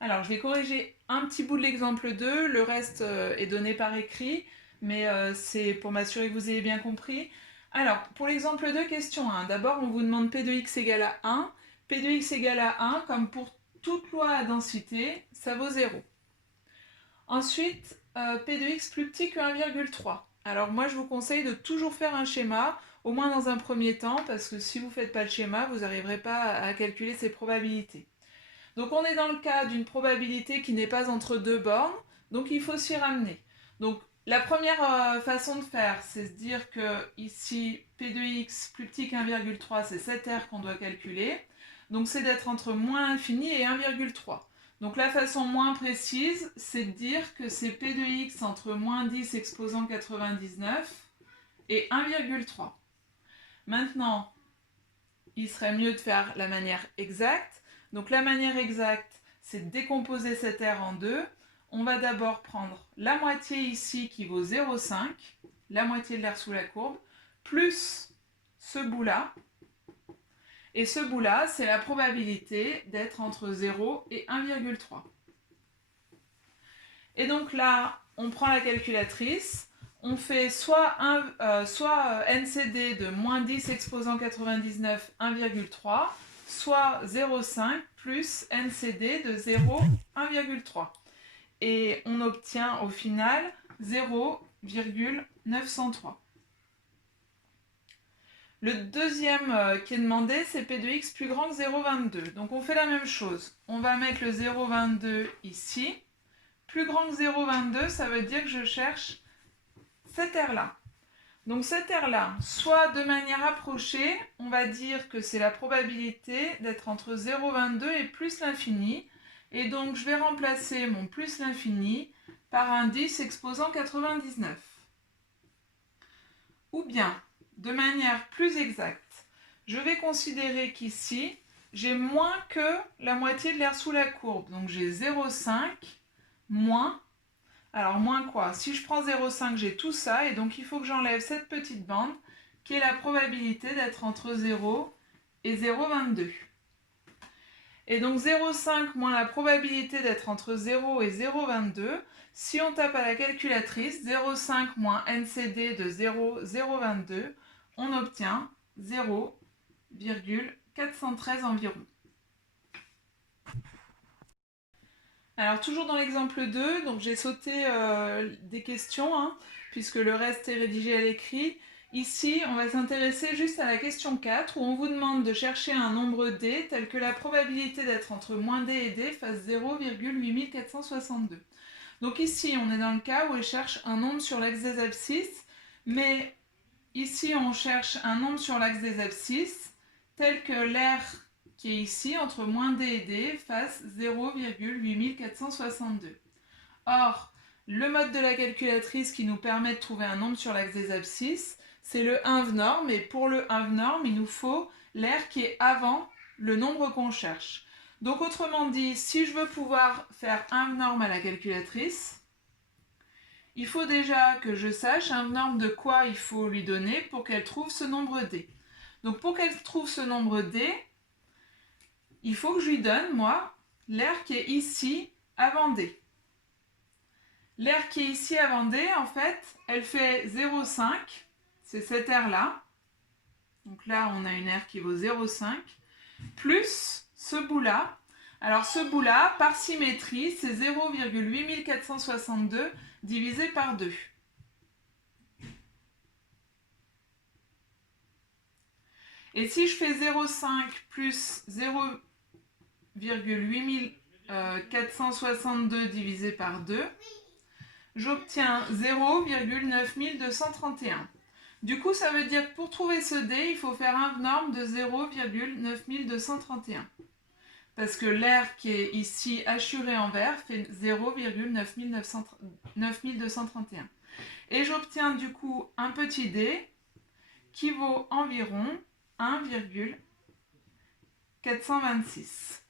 Alors, je vais corriger un petit bout de l'exemple 2, le reste est donné par écrit, mais c'est pour m'assurer que vous ayez bien compris. Alors, pour l'exemple 2, question 1. D'abord, on vous demande P de x égale à 1. P de x égale à 1, comme pour toute loi à densité, ça vaut 0. Ensuite, P de x plus petit que 1,3. Alors moi, je vous conseille de toujours faire un schéma, au moins dans un premier temps, parce que si vous ne faites pas le schéma, vous n'arriverez pas à calculer ces probabilités. Donc on est dans le cas d'une probabilité qui n'est pas entre deux bornes, donc il faut s'y ramener. Donc la première façon de faire, c'est se dire que ici, P de x plus petit qu'1,3, c'est cette r qu'on doit calculer. Donc c'est d'être entre moins infini et 1,3. Donc la façon moins précise, c'est de dire que c'est P de x entre moins 10 exposant 99 et 1,3. Maintenant, il serait mieux de faire la manière exacte. Donc la manière exacte, c'est de décomposer cette r en deux. On va d'abord prendre la moitié ici qui vaut 0,5, la moitié de l'air sous la courbe, plus ce bout-là. Et ce bout-là, c'est la probabilité d'être entre 0 et 1,3. Et donc là, on prend la calculatrice, on fait soit NCD de moins 10 exposant 99, 1,3, soit 0,5 plus NCD de 0, 1,3. Et on obtient au final 0,903. Le deuxième qui est demandé, c'est P de x plus grand que 0,22. Donc on fait la même chose. On va mettre le 0,22 ici. Plus grand que 0,22, ça veut dire que je cherche cette R-là. Donc cette R-là, soit de manière approchée, on va dire que c'est la probabilité d'être entre 0,22 et plus l'infini. Et donc je vais remplacer mon plus l'infini par un 10 exposant 99. Ou bien, de manière plus exacte, je vais considérer qu'ici, j'ai moins que la moitié de l'air sous la courbe. Donc j'ai 0,5 moins. Alors moins quoi? Si je prends 0,5, j'ai tout ça, et donc il faut que j'enlève cette petite bande, qui est la probabilité d'être entre 0 et 0,22. Et donc 0,5 moins la probabilité d'être entre 0 et 0,22, si on tape à la calculatrice 0,5 moins NCD de 0,022, on obtient 0,413 environ. Alors toujours dans l'exemple 2, donc j'ai sauté des questions, puisque le reste est rédigé à l'écrit. Ici, on va s'intéresser juste à la question 4, où on vous demande de chercher un nombre d tel que la probabilité d'être entre moins d et d fasse 0,8462. Donc ici, on est dans le cas où elle cherche un nombre sur l'axe des abscisses, mais ici, on cherche un nombre sur l'axe des abscisses tel que l'air qui est ici, entre moins d et d, fasse 0,8462. Or, le mode de la calculatrice qui nous permet de trouver un nombre sur l'axe des abscisses, c'est le inv norme, et pour le inv norme, il nous faut l'air qui est avant le nombre qu'on cherche. Donc autrement dit, si je veux pouvoir faire inv norme à la calculatrice, il faut déjà que je sache inv norme de quoi il faut lui donner pour qu'elle trouve ce nombre d. Donc pour qu'elle trouve ce nombre d, il faut que je lui donne, moi, l'air qui est ici avant d. L'air qui est ici avant d, en fait, elle fait 0,5, c'est cette aire-là. Donc là, on a une aire qui vaut 0,5, plus ce bout-là. Alors ce bout-là, par symétrie, c'est 0,8462 divisé par 2. Et si je fais 0,5 plus 0,8462 divisé par 2, j'obtiens 0,9231. Du coup, ça veut dire que pour trouver ce D, il faut faire un norme de 0,9231. Parce que l'air qui est ici assuré en vert fait 0,9231. Et j'obtiens du coup un petit D qui vaut environ 1,426.